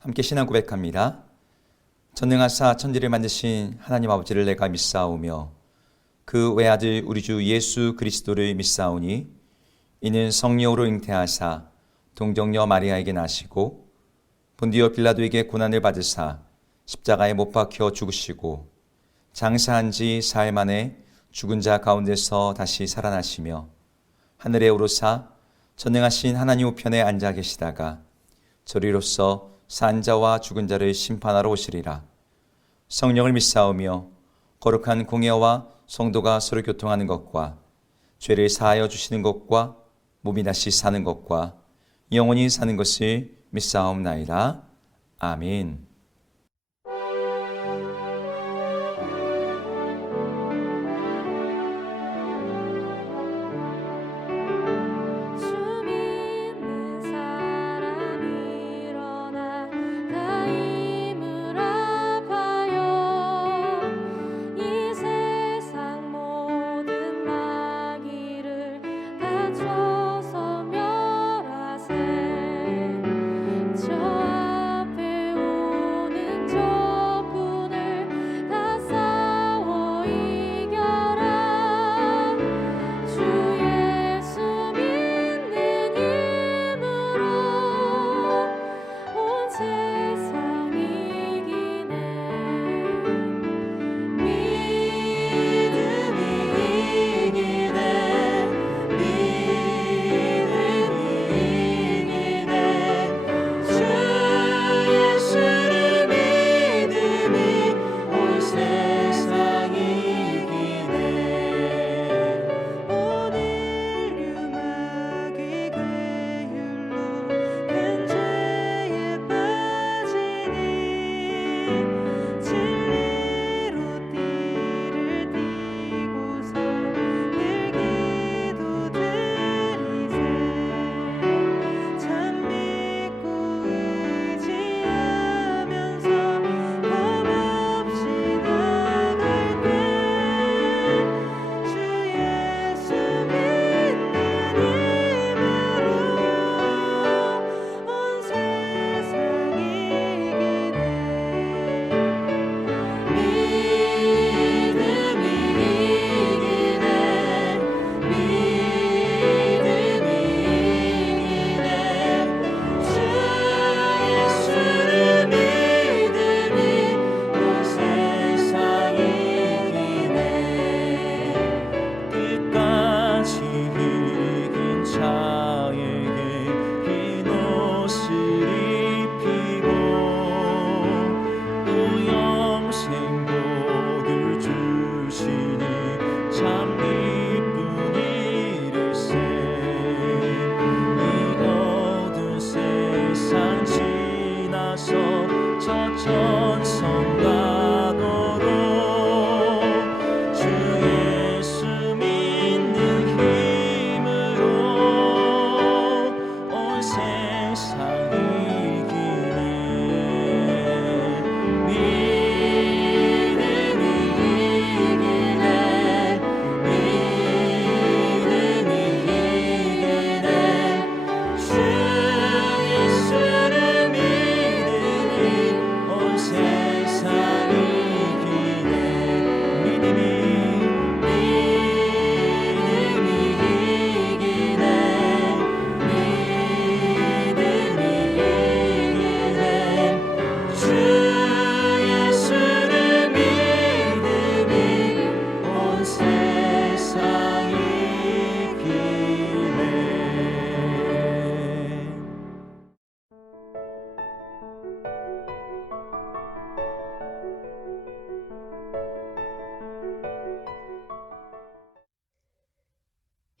함께 신앙 고백합니다. 전능하사 천지를 만드신 하나님 아버지를 내가 믿사오며 그 외아들 우리 주 예수 그리스도를 믿사오니 이는 성령으로 잉태하사 동정녀 마리아에게 나시고 본디오 빌라도에게 고난을 받으사 십자가에 못 박혀 죽으시고 장사한 지 사흘 만에 죽은 자 가운데서 다시 살아나시며 하늘에 오르사 전능하신 하나님 우편에 앉아 계시다가 저리로서 산 자와 죽은 자를 심판하러 오시리라. 성령을 믿사오며 거룩한 공예와 성도가 서로 교통하는 것과 죄를 사하여 주시는 것과 몸이 다시 사는 것과 영원히 사는 것을 믿사옵나이다. 아멘.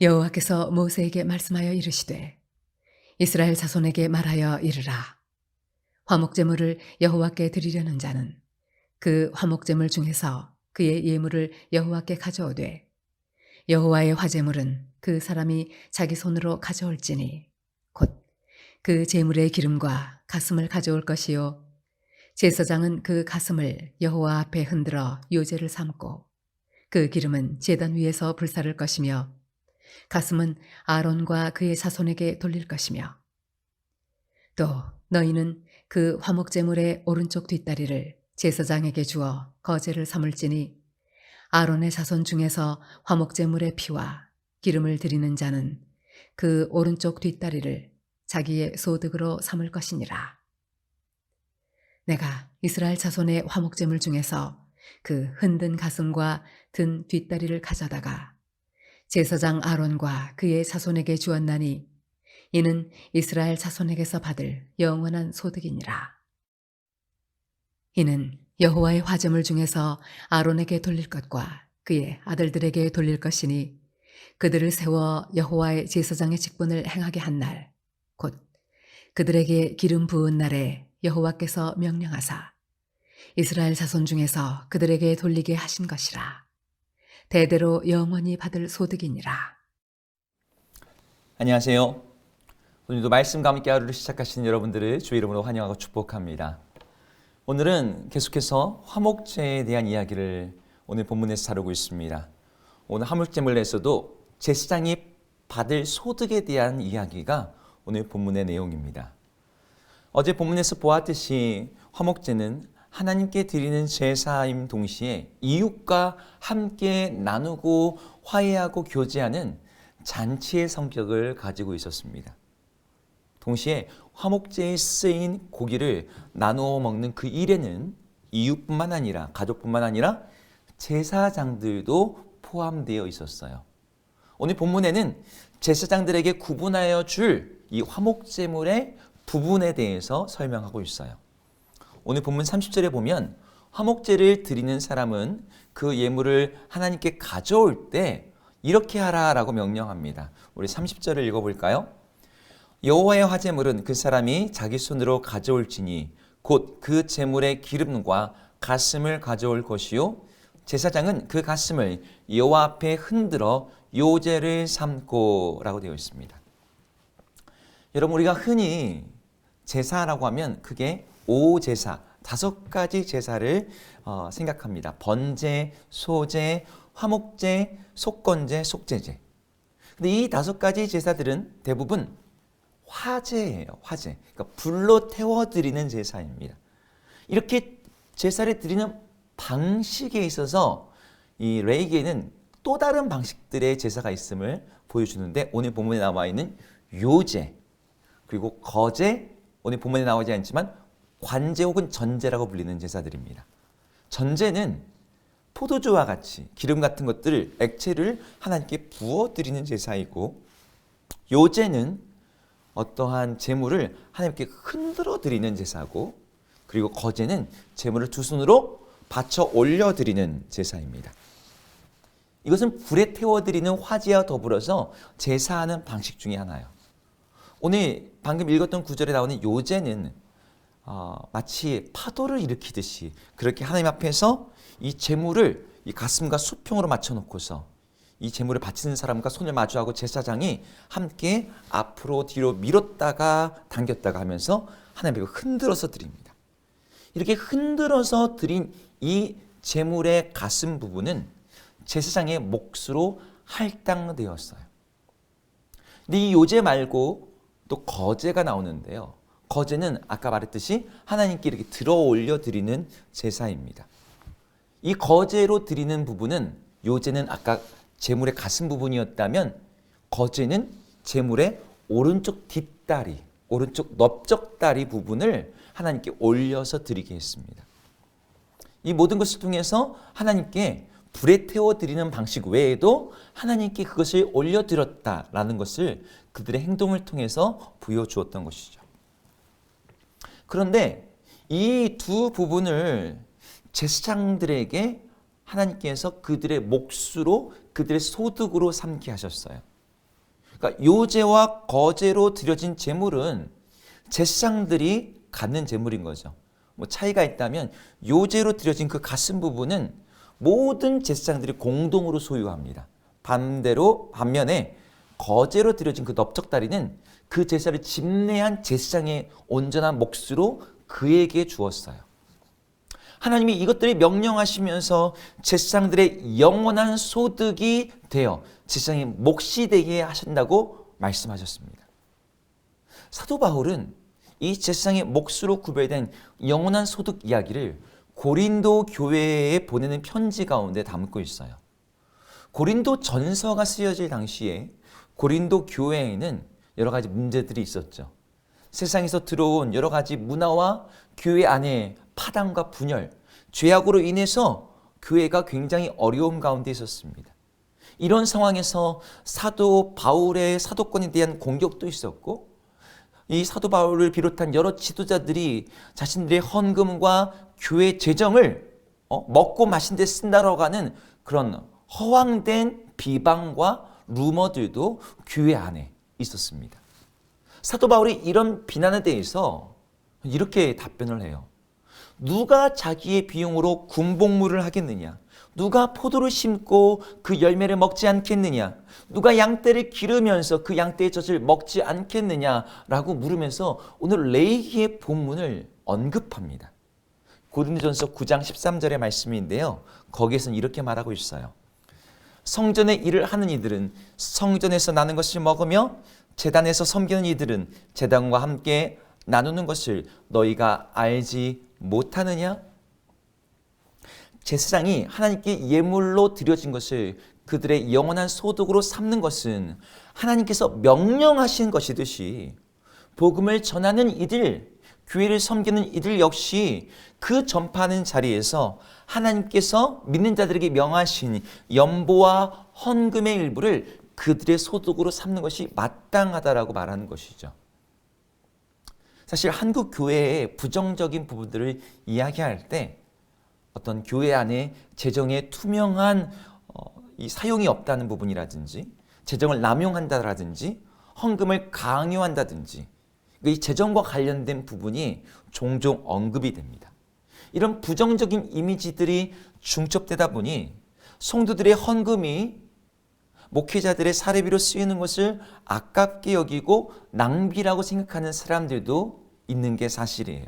여호와께서 모세에게 말씀하여 이르시되 이스라엘 자손에게 말하여 이르라. 화목제물을 여호와께 드리려는 자는 그 화목제물 중에서 그의 예물을 여호와께 가져오되 여호와의 화제물은 그 사람이 자기 손으로 가져올지니 곧 그 제물의 기름과 가슴을 가져올 것이요 제사장은 그 가슴을 여호와 앞에 흔들어 요제를 삼고 그 기름은 제단 위에서 불사를 것이며 가슴은 아론과 그의 자손에게 돌릴 것이며 또 너희는 그 화목제물의 오른쪽 뒷다리를 제사장에게 주어 거제를 삼을지니 아론의 자손 중에서 화목제물의 피와 기름을 드리는 자는 그 오른쪽 뒷다리를 자기의 소득으로 삼을 것이니라. 내가 이스라엘 자손의 화목제물 중에서 그 흔든 가슴과 든 뒷다리를 가져다가 제사장 아론과 그의 자손에게 주었나니 이는 이스라엘 자손에게서 받을 영원한 소득이니라. 이는 여호와의 화제물 중에서 아론에게 돌릴 것과 그의 아들들에게 돌릴 것이니 그들을 세워 여호와의 제사장의 직분을 행하게 한 날, 곧 그들에게 기름 부은 날에 여호와께서 명령하사 이스라엘 자손 중에서 그들에게 돌리게 하신 것이라. 대대로 영원히 받을 소득이니라. 안녕하세요. 오늘도 말씀과 함께 하루를 시작하신 여러분들을 주의 이름으로 환영하고 축복합니다. 오늘은 계속해서 화목제에 대한 이야기를 오늘 본문에서 다루고 있습니다. 오늘 화목제물에서도 제사장이 받을 소득에 대한 이야기가 오늘 본문의 내용입니다. 어제 본문에서 보았듯이 화목제는 하나님께 드리는 제사임 동시에 이웃과 함께 나누고 화해하고 교제하는 잔치의 성격을 가지고 있었습니다. 동시에 화목제에 쓰인 고기를 나누어 먹는 그 일에는 이웃뿐만 아니라 가족뿐만 아니라 제사장들도 포함되어 있었어요. 오늘 본문에는 제사장들에게 구분하여 줄 이 화목제물의 부분에 대해서 설명하고 있어요. 오늘 본문 30절에 보면 화목제를 드리는 사람은 그 예물을 하나님께 가져올 때 이렇게 하라라고 명령합니다. 우리 30절을 읽어볼까요? 여호와의 화제물은 그 사람이 자기 손으로 가져올지니 곧 그 제물의 기름과 가슴을 가져올 것이요 제사장은 그 가슴을 여호와 앞에 흔들어 요제를 삼고 라고 되어 있습니다. 여러분, 우리가 흔히 제사라고 하면 그게 5제사, 5가지 제사를 생각합니다. 번제, 소제, 화목제, 속건제, 속제제. 근데 이 5가지 제사들은 대부분 화제예요. 화제. 그러니까 불로 태워드리는 제사입니다. 이렇게 제사를 드리는 방식에 있어서 이 레위기에는 또 다른 방식들의 제사가 있음을 보여주는데 오늘 본문에 나와 있는 요제, 그리고 거제, 오늘 본문에 나오지 않지만 관제 혹은 전제라고 불리는 제사들입니다. 전제는 포도주와 같이 기름 같은 것들을 액체를 하나님께 부어드리는 제사이고 요제는 어떠한 제물을 하나님께 흔들어 드리는 제사고 그리고 거제는 제물을 두 손으로 받쳐 올려드리는 제사입니다. 이것은 불에 태워드리는 화제와 더불어서 제사하는 방식 중에 하나예요. 오늘 방금 읽었던 구절에 나오는 요제는 마치 파도를 일으키듯이 그렇게 하나님 앞에서 이 제물을 이 가슴과 수평으로 맞춰놓고서 이 제물을 바치는 사람과 손을 마주하고 제사장이 함께 앞으로 뒤로 밀었다가 당겼다가 하면서 하나님께 흔들어서 드립니다. 이렇게 흔들어서 드린 이 제물의 가슴 부분은 제사장의 몫으로 할당되었어요. 근데 이 요제 말고 또 거제가 나오는데요. 거제는 아까 말했듯이 하나님께 이렇게 들어 올려 드리는 제사입니다. 이 거제로 드리는 부분은 요제는 아까 제물의 가슴 부분이었다면 거제는 제물의 오른쪽 뒷다리, 오른쪽 넓적다리 부분을 하나님께 올려서 드리게 했습니다. 이 모든 것을 통해서 하나님께 불에 태워 드리는 방식 외에도 하나님께 그것을 올려드렸다라는 것을 그들의 행동을 통해서 보여주었던 것이죠. 그런데 이 두 부분을 제사장들에게 하나님께서 그들의 몫으로 그들의 소득으로 삼게 하셨어요. 그러니까 요제와 거제로 드려진 제물은 제사장들이 갖는 제물인 거죠. 뭐 차이가 있다면 요제로 드려진 그 가슴 부분은 모든 제사장들이 공동으로 소유합니다. 반면에 거제로 드려진 그 넓적다리는 그 제사를 집례한 제사장의 온전한 몫으로 그에게 주었어요. 하나님이 이것들을 명령하시면서 제사장들의 영원한 소득이 되어 제사장의 몫이 되게 하신다고 말씀하셨습니다. 사도 바울은 이 제사장의 몫으로 구별된 영원한 소득 이야기를 고린도 교회에 보내는 편지 가운데 담고 있어요. 고린도 전서가 쓰여질 당시에 고린도 교회에는 여러 가지 문제들이 있었죠. 세상에서 들어온 여러 가지 문화와 교회 안에 파당과 분열, 죄악으로 인해서 교회가 굉장히 어려움 가운데 있었습니다. 이런 상황에서 사도 바울의 사도권에 대한 공격도 있었고, 이 사도 바울을 비롯한 여러 지도자들이 자신들의 헌금과 교회 재정을 먹고 마신 데 쓴다라고 하는 그런 허황된 비방과 루머들도 교회 안에 있었습니다. 사도 바울이 이런 비난에 대해서 이렇게 답변을 해요. 누가 자기의 비용으로 군복무를 하겠느냐? 누가 포도를 심고 그 열매를 먹지 않겠느냐? 누가 양떼를 기르면서 그 양떼의 젖을 먹지 않겠느냐라고 물으면서 오늘 레위기의 본문을 언급합니다. 고린도전서 9장 13절의 말씀인데요. 거기에서는 이렇게 말하고 있어요. 성전의 일을 하는 이들은 성전에서 나는 것을 먹으며 제단에서 섬기는 이들은 제단과 함께 나누는 것을 너희가 알지 못하느냐? 제사장이 하나님께 예물로 드려진 것을 그들의 영원한 소득으로 삼는 것은 하나님께서 명령하신 것이듯이 복음을 전하는 이들, 교회를 섬기는 이들 역시 그 전파하는 자리에서 하나님께서 믿는 자들에게 명하신 연보와 헌금의 일부를 그들의 소득으로 삼는 것이 마땅하다라고 말하는 것이죠. 사실 한국 교회의 부정적인 부분들을 이야기할 때 어떤 교회 안에 재정에 투명한 이 사용이 없다는 부분이라든지 재정을 남용한다라든지 헌금을 강요한다든지 이 재정과 관련된 부분이 종종 언급이 됩니다. 이런 부정적인 이미지들이 중첩되다 보니 성도들의 헌금이 목회자들의 사례비로 쓰이는 것을 아깝게 여기고 낭비라고 생각하는 사람들도 있는 게 사실이에요.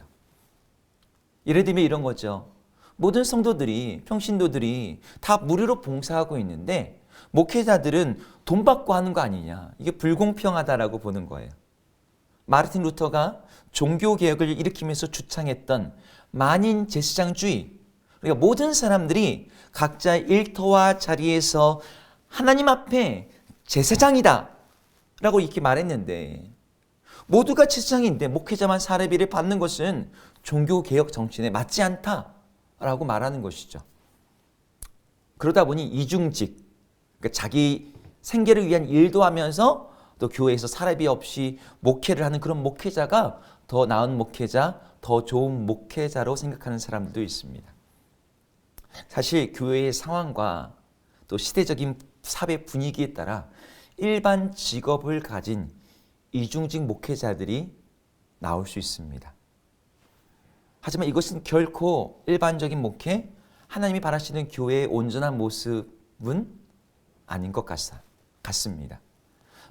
예를 들면 이런 거죠. 모든 성도들이, 평신도들이 다 무료로 봉사하고 있는데 목회자들은 돈 받고 하는 거 아니냐. 이게 불공평하다라고 보는 거예요. 마르틴 루터가 종교개혁을 일으키면서 주창했던 만인 제사장주의, 그러니까 모든 사람들이 각자의 일터와 자리에서 하나님 앞에 제사장이다 라고 이렇게 말했는데 모두가 제사장인데 목회자만 사례비를 받는 것은 종교개혁 정신에 맞지 않다라고 말하는 것이죠. 그러다 보니 이중직, 그러니까 자기 생계를 위한 일도 하면서 또 교회에서 사례비 없이 목회를 하는 그런 목회자가 더 나은 목회자, 더 좋은 목회자로 생각하는 사람들도 있습니다. 사실 교회의 상황과 또 시대적인 사회 분위기에 따라 일반 직업을 가진 이중직 목회자들이 나올 수 있습니다. 하지만 이것은 결코 일반적인 목회, 하나님이 바라시는 교회의 온전한 모습은 아닌 것 같습니다.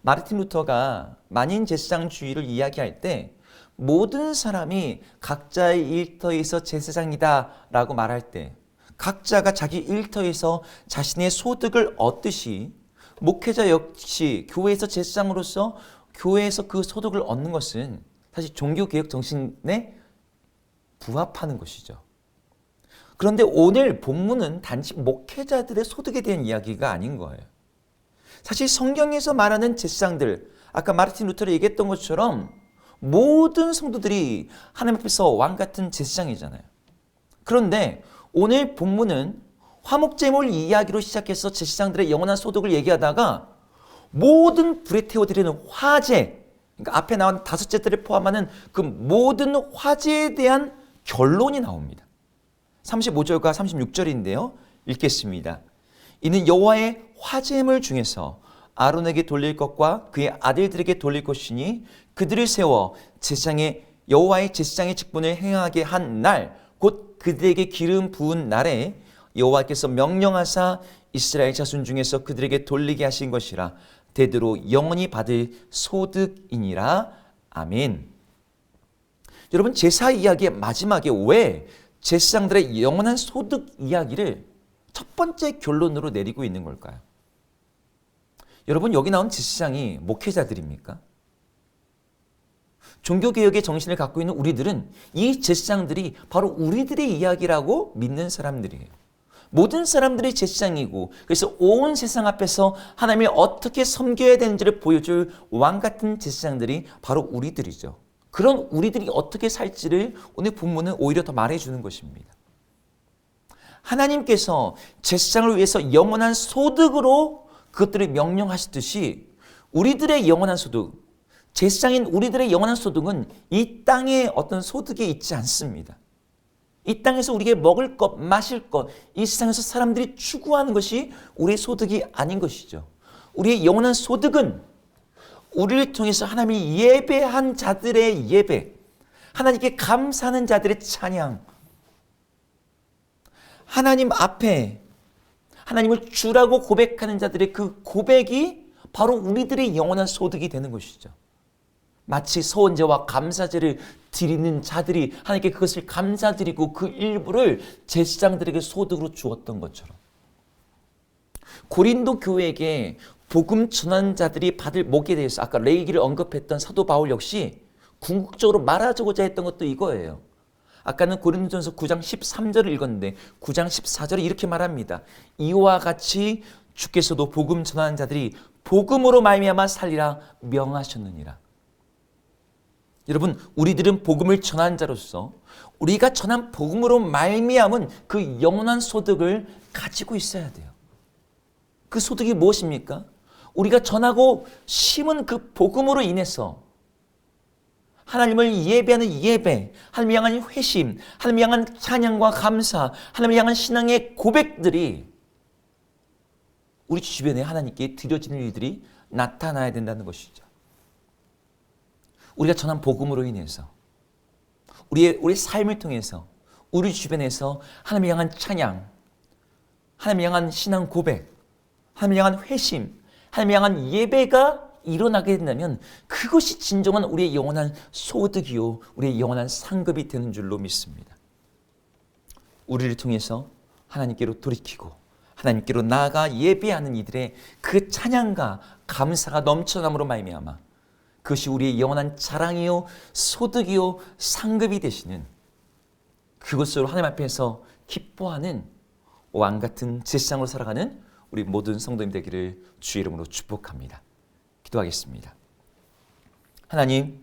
마르틴 루터가 만인 제사장주의를 이야기할 때 모든 사람이 각자의 일터에서 제사장이다 라고 말할 때 각자가 자기 일터에서 자신의 소득을 얻듯이 목회자 역시 교회에서 제사장으로서 교회에서 그 소득을 얻는 것은 사실 종교개혁 정신에 부합하는 것이죠. 그런데 오늘 본문은 단지 목회자들의 소득에 대한 이야기가 아닌 거예요. 사실 성경에서 말하는 제사장들, 아까 마르틴 루터가 얘기했던 것처럼 모든 성도들이 하나님 앞에서 왕 같은 제사장이잖아요. 그런데 오늘 본문은 화목제물 이야기로 시작해서 제사장들의 영원한 소득을 얘기하다가 모든 불에 태워드리는 화제, 그러니까 앞에 나온 5제들을 포함하는 그 모든 화제에 대한 결론이 나옵니다. 35절과 36절인데요. 읽겠습니다. 이는 여호와의 화제물 중에서 아론에게 돌릴 것과 그의 아들들에게 돌릴 것이니 그들을 세워 제사장의 여호와의 제사장의 직분을 행하게 한 날, 곧 그들에게 기름 부은 날에 여호와께서 명령하사 이스라엘 자손 중에서 그들에게 돌리게 하신 것이라 대대로 영원히 받을 소득이니라. 아멘. 여러분, 제사 이야기의 마지막에 왜 제사장들의 영원한 소득 이야기를 첫 번째 결론으로 내리고 있는 걸까요? 여러분, 여기 나온 제사장이 목회자들입니까? 종교개혁의 정신을 갖고 있는 우리들은 이 제사장들이 바로 우리들의 이야기라고 믿는 사람들이에요. 모든 사람들이 제사장이고, 그래서 온 세상 앞에서 하나님을 어떻게 섬겨야 되는지를 보여줄 왕 같은 제사장들이 바로 우리들이죠. 그런 우리들이 어떻게 살지를 오늘 본문은 오히려 더 말해주는 것입니다. 하나님께서 제사장을 위해서 영원한 소득으로 그것들을 명령하시듯이 우리들의 영원한 소득, 제사장인 우리들의 영원한 소득은 이 땅에 어떤 소득이 있지 않습니다. 이 땅에서 우리에게 먹을 것, 마실 것, 이 세상에서 사람들이 추구하는 것이 우리의 소득이 아닌 것이죠. 우리의 영원한 소득은 우리를 통해서 하나님이 예배한 자들의 예배, 하나님께 감사하는 자들의 찬양, 하나님 앞에 하나님을 주라고 고백하는 자들의 그 고백이 바로 우리들의 영원한 소득이 되는 것이죠. 마치 서원제와 감사제를 드리는 자들이 하나님께 그것을 감사드리고 그 일부를 제사장들에게 소득으로 주었던 것처럼, 고린도 교회에게 복음 전하는 자들이 받을 목에 대해서 아까 레위기를 언급했던 사도 바울 역시 궁극적으로 말하고자 했던 것도 이거예요. 아까는 고린도전서 9장 13절을 읽었는데 9장 14절에 이렇게 말합니다. 이와 같이 주께서도 복음 전하는 자들이 복음으로 말미암아 살리라 명하셨느니라. 여러분, 우리들은 복음을 전하는 자로서 우리가 전한 복음으로 말미암은 그 영원한 소득을 가지고 있어야 돼요. 그 소득이 무엇입니까? 우리가 전하고 심은 그 복음으로 인해서 하나님을 예배하는 예배, 하나님을 향한 회심, 하나님을 향한 찬양과 감사, 하나님을 향한 신앙의 고백들이 우리 주변에 하나님께 드려지는 일들이 나타나야 된다는 것이죠. 우리가 전한 복음으로 인해서 우리의 삶을 통해서 우리 주변에서 하나님을 향한 찬양, 하나님을 향한 신앙 고백, 하나님을 향한 회심, 하나님을 향한 예배가 일어나게 된다면 그것이 진정한 우리의 영원한 소득이요, 우리의 영원한 상급이 되는 줄로 믿습니다. 우리를 통해서 하나님께로 돌이키고 하나님께로 나아가 예배하는 이들의 그 찬양과 감사가 넘쳐남으로 말미암아 그것이 우리의 영원한 자랑이요, 소득이요, 상급이 되시는, 그것으로 하나님 앞에서 기뻐하는 왕 같은 제사장으로 살아가는 우리 모든 성도님 되기를 주의 이름으로 축복합니다. 기도하겠습니다. 하나님,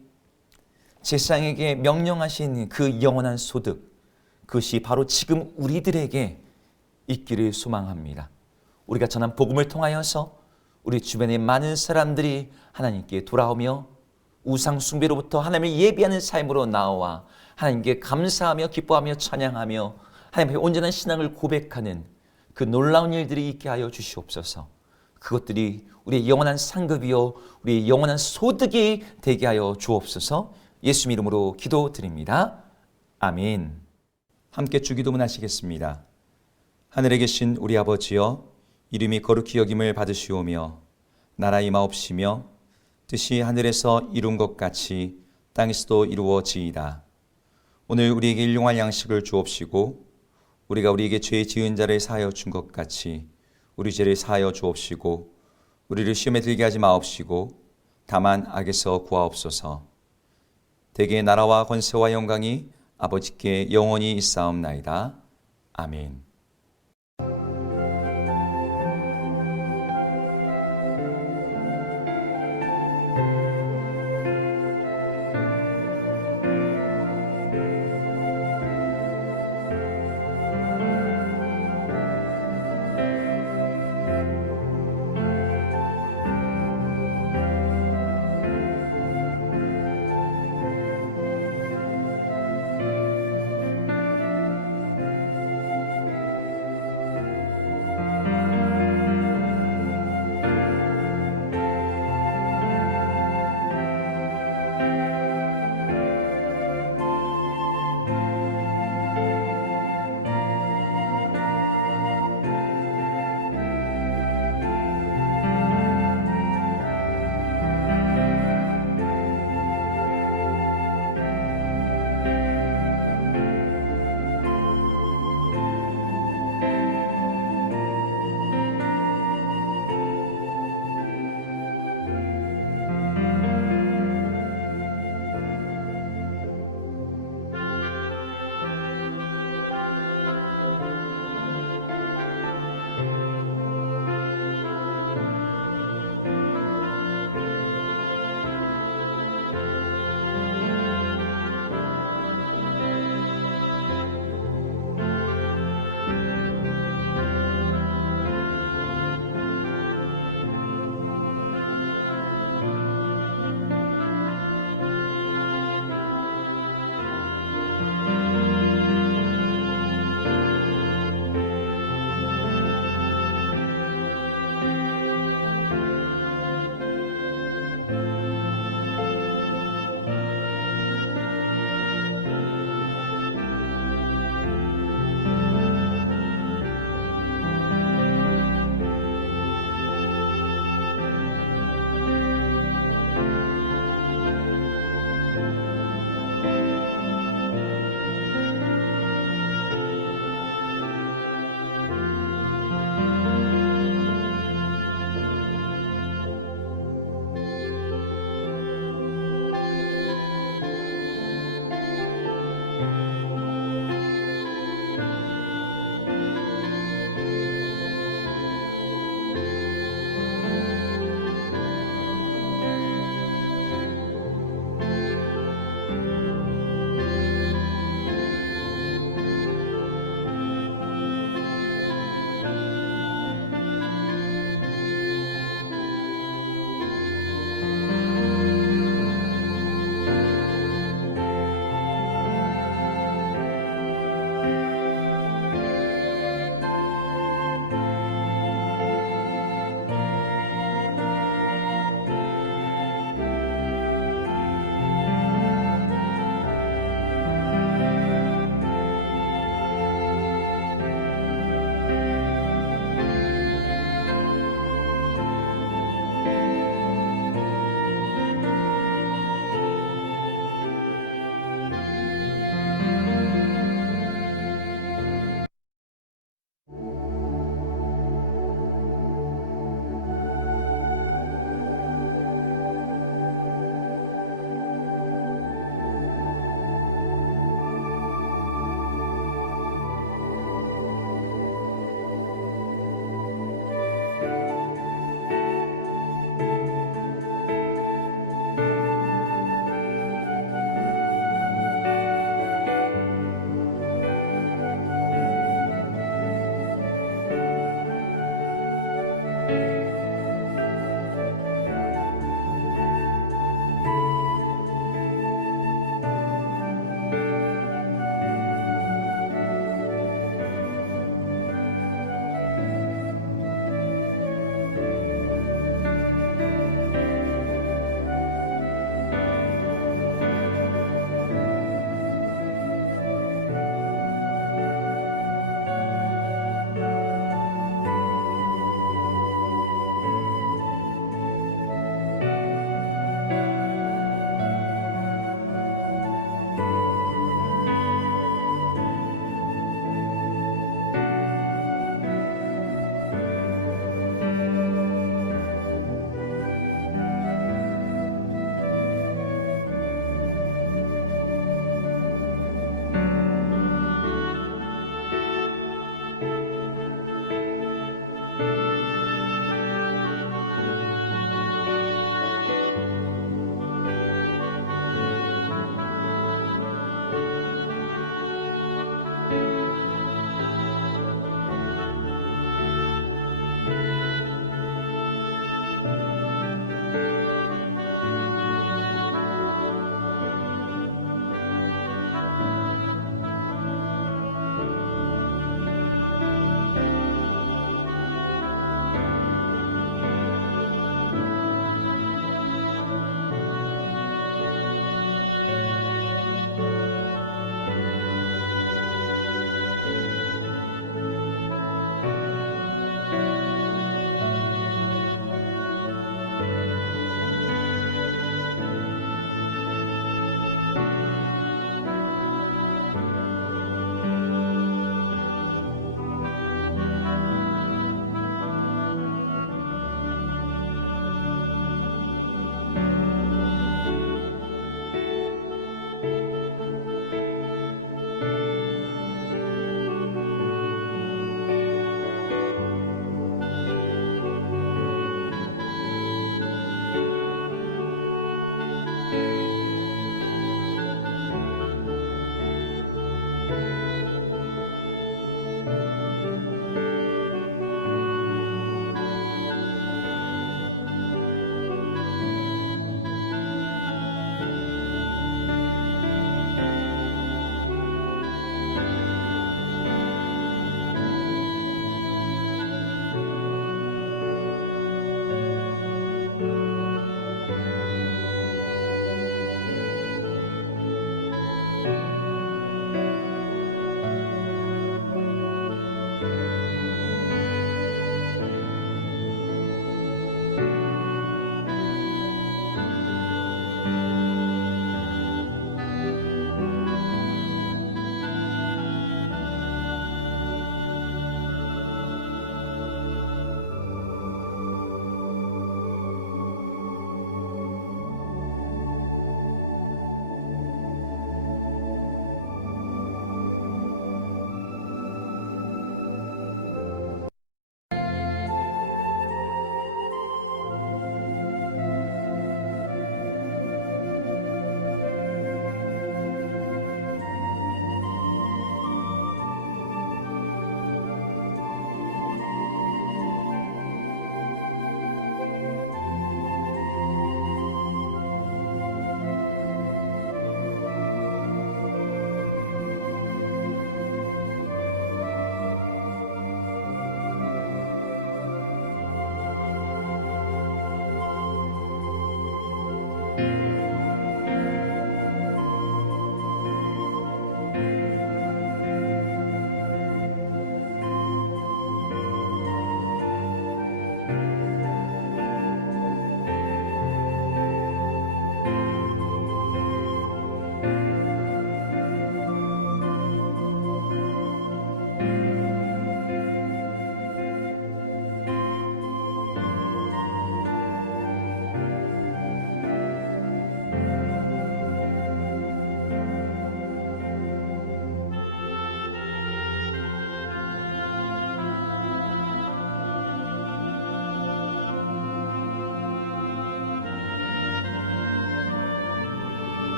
제사장에게 명령하신 그 영원한 소득, 그것이 바로 지금 우리들에게 있기를 소망합니다. 우리가 전한 복음을 통하여서 우리 주변의 많은 사람들이 하나님께 돌아오며 우상 숭배로부터 하나님을 예배하는 삶으로 나와 하나님께 감사하며 기뻐하며 찬양하며 하나님의 온전한 신앙을 고백하는 그 놀라운 일들이 있게 하여 주시옵소서. 그것들이 우리의 영원한 상급이요, 우리의 영원한 소득이 되게 하여 주옵소서. 예수 이름으로 기도드립니다. 아멘. 함께 주기도문 하시겠습니다. 하늘에 계신 우리 아버지여, 이름이 거룩히 여김을 받으시오며 나라 임하옵시며 뜻이 하늘에서 이룬 것 같이 땅에서도 이루어지이다. 오늘 우리에게 일용할 양식을 주옵시고 우리가 우리에게 죄 지은 자를 사하여 준 것 같이 우리 죄를 사하여 주옵시고 우리를 시험에 들게 하지 마옵시고 다만 악에서 구하옵소서. 대개 나라와 권세와 영광이 아버지께 영원히 있사옵나이다. 아멘.